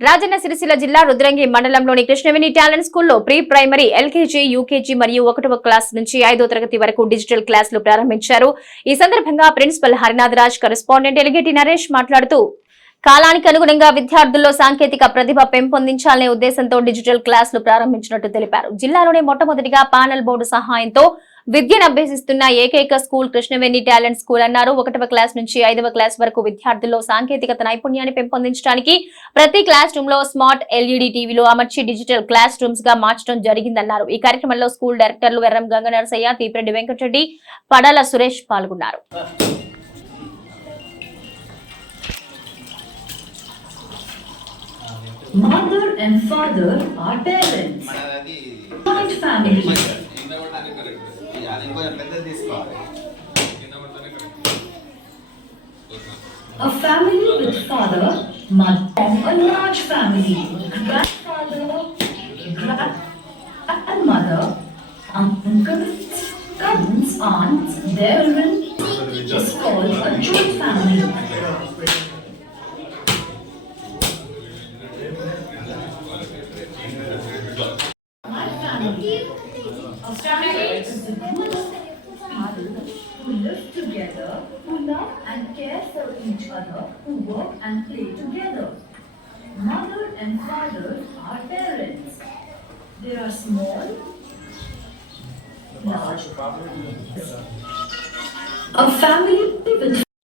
రాజన్న సిరిసిల్ల జిల్లా రుద్రంగి మండలంలోని కృష్ణవేణి టాలెంట్ స్కూల్లో ప్రీ ప్రైమరీ ఎల్కేజీ యూకేజీ మరియు ఒకటవ క్లాస్ నుంచి ఐదో తరగతి వరకు డిజిటల్ క్లాసులు ప్రారంభించారు. ఈ సందర్భంగా ప్రిన్సిపల్ హరినాథ్ రాజ్ కరెస్పాండెంట్ ఎలిగేటి నరేష్ మాట్లాడుతూ కాలానికి అనుగుణంగా విద్యార్థుల్లో సాంకేతిక ప్రతిభ పెంపొందించాలనే ఉద్దేశంతో డిజిటల్ క్లాసులు ప్రారంభించినట్టు తెలిపారు. జిల్లాలోనే మొట్టమొదటిగా పానల్ బోర్డు సహాయంతో విద్యను అభ్యసిస్తున్న ఏకైక స్కూల్ కృష్ణవేణి టాలెంట్ స్కూల్ అన్నారు ఒకటవ క్లాస్ నుంచి ఐదవ క్లాస్ వరకు విద్యార్థుల్లో సాంకేతికత నైపుణ్యాన్ని పెంపొందించడానికి ప్రతి క్లాస్ రూమ్లో స్మార్ట్ ఎల్ఈడి టీవీలు అమర్చి డిజిటల్ క్లాస్ రూమ్స్గా మార్చడం జరిగిందన్నారు ఈ కార్యక్రమంలో స్కూల్ డైరెక్టర్లు ఎర్రం గంగ నరసయ్య తీపిరెడ్డి వెంకటరెడ్డి పడాల సురేష్ పాల్గొన్నారు Mother and father are parents. Joint family. అది ఇంకొంచెం పెద్దది తీసుకోవాలి A family with father, mother, a large family. Grandfather, grandmother, uncles, cousins, aunts, their is called a joint family. Group of people who live together, who love and care for each other, who work and play together. Mother and father are parents. They are small, large. A family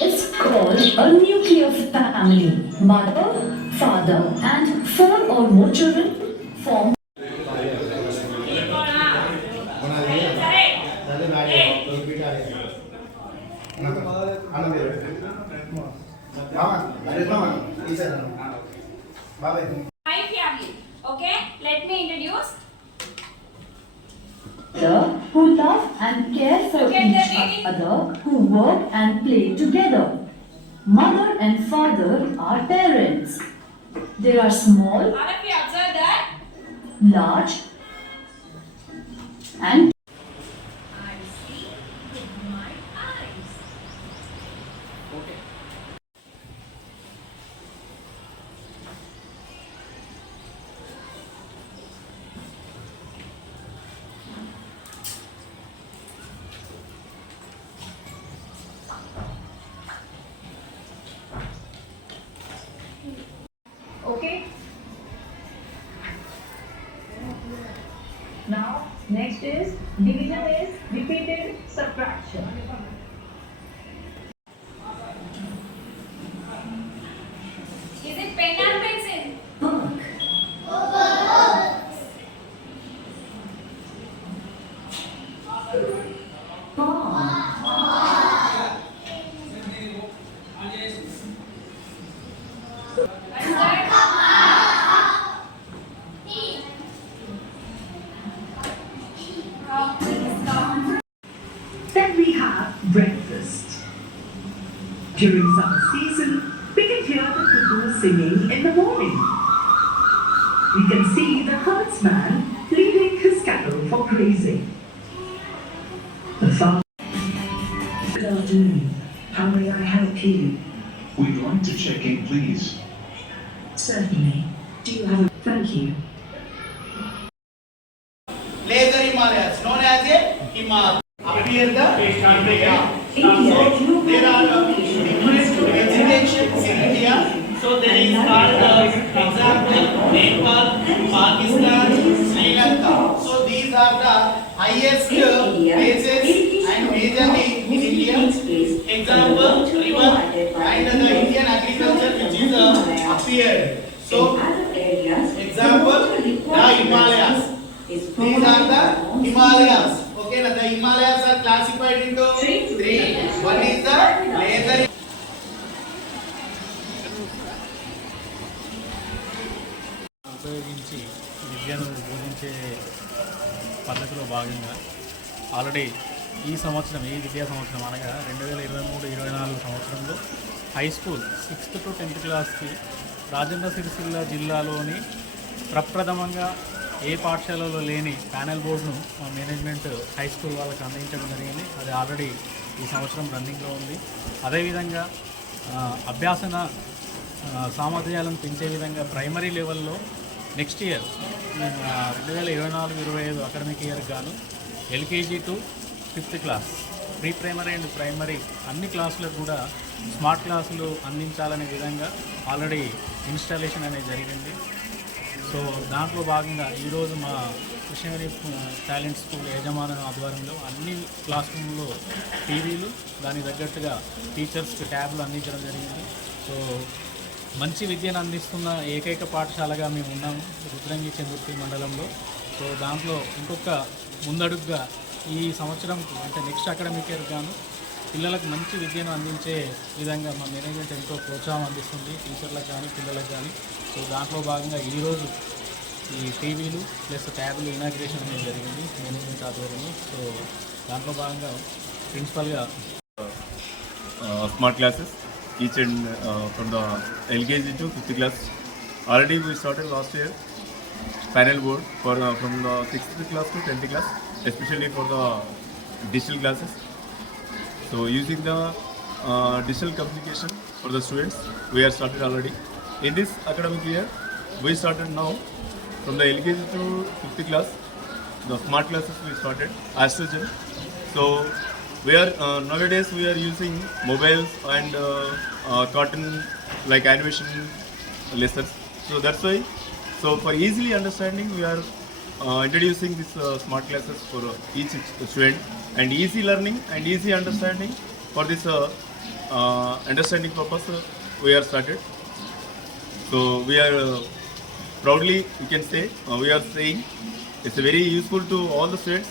is called a nuclear family. Mother, father, and four or more children form my family. Okay, let me introduce. The who love and care for Okay, each other, who work and play together. Mother and father are parents. They are small, All of you observe that. large, and Now, next is division is repeated subtraction. Is it pen and pencil? Palm. What During summer season, we can hear the cuckoo singing in the morning. We can see the herdsman leading his cattle for grazing. The farm. Good afternoon. How may I help you? We'd like to check in, please. Certainly. Do you have a... Thank you. Appear the India. So there are different vegetations in India. So there is called uh, example Nepal, Pakistan, Sri Lanka. So these are the highest places and majorly in India. Example river and the Indian agriculture which is uh, appeared. So example the Himalayas. These are the Himalayas. ఉపయోగించి విద్యను బోధించే పద్ధతిలో భాగంగా already ఈ సంవత్సరం ఈ విద్యా సంవత్సరం అనగా రెండు వేల ఇరవై మూడు ఇరవై నాలుగు సంవత్సరంలో high school sixth to tenth క్లాస్కి రాజన్న సిరిసిల్ల జిల్లాలోని ప్రప్రథమంగా ఏ పాఠశాలలో లేని ప్యానెల్ బోర్డును మా మేనేజ్మెంట్ హై స్కూల్ వాళ్ళకి అందించడం జరిగింది. అది ఆల్రెడీ ఈ సంవత్సరం రన్నింగ్లో ఉంది. అదేవిధంగా అభ్యాసన సామర్థ్యాలను పెంచే విధంగా ప్రైమరీ లెవెల్లో నెక్స్ట్ ఇయర్ రెండు వేల ఇరవై నాలుగు ఇరవై ఐదు అకాడమిక్ ఇయర్ గాను LKG to fifth class pre primary and primary అన్ని క్లాసులకు కూడా స్మార్ట్ క్లాసులు అందించాలనే విధంగా ఆల్రెడీ ఇన్స్టాలేషన్ అనేది జరిగింది. సో దాంట్లో భాగంగా ఈరోజు మా కృష్ణవేణి టాలెంట్ స్కూల్ యజమాని ఆధ్వర్యంలో అన్ని క్లాస్ రూమ్లో టీవీలు దానికి తగ్గట్టుగా టీచర్స్కి ట్యాబ్లు అందించడం జరిగింది. సో మంచి విద్యను అందిస్తున్న ఏకైక పాఠశాలగా మేము ఉన్నాము రుద్రంగి చంద్రుతి మండలంలో. సో దాంట్లో ఇంకొక ముందడుగుగా ఈ సంవత్సరం అంటే నెక్స్ట్ అకాడమిక్ ఇయర్ గాను పిల్లలకు మంచి విద్యను అందించే విధంగా మా మేనేజ్మెంట్ ఎంతో ప్రోత్సాహం అందిస్తుంది టీచర్లకు కానీ పిల్లలకు కానీ సో దాంట్లో భాగంగా ఈరోజు ఈ టీవీలు ప్లస్ ట్యాబ్లు ఇనాగ్రేషన్ అనేది జరిగింది మేనేజ్మెంట్ ఆధ్వర్యంలో. సో దాంట్లో భాగంగా ప్రిన్సిపల్గా smart classes. Each and uh, from the LKG to 5th class. Already we started last year panel board for uh, from the 6th class to 10th class, especially for the digital classes. So using the uh, digital communication for the students, we are started already. In this academic year, we started now from the LKG to 5th class. The smart classes we started Astrogen. So we are uh, nowadays we are using mobiles and uh, uh, like animation lessons. So that's why. So for easily understanding, we are uh, introducing this uh, smart classes for uh, each student and easy learning and easy understanding for this uh, uh, understanding purpose uh, we are started. So we are uh, proudly we can say uh, we are saying it's very useful to all the students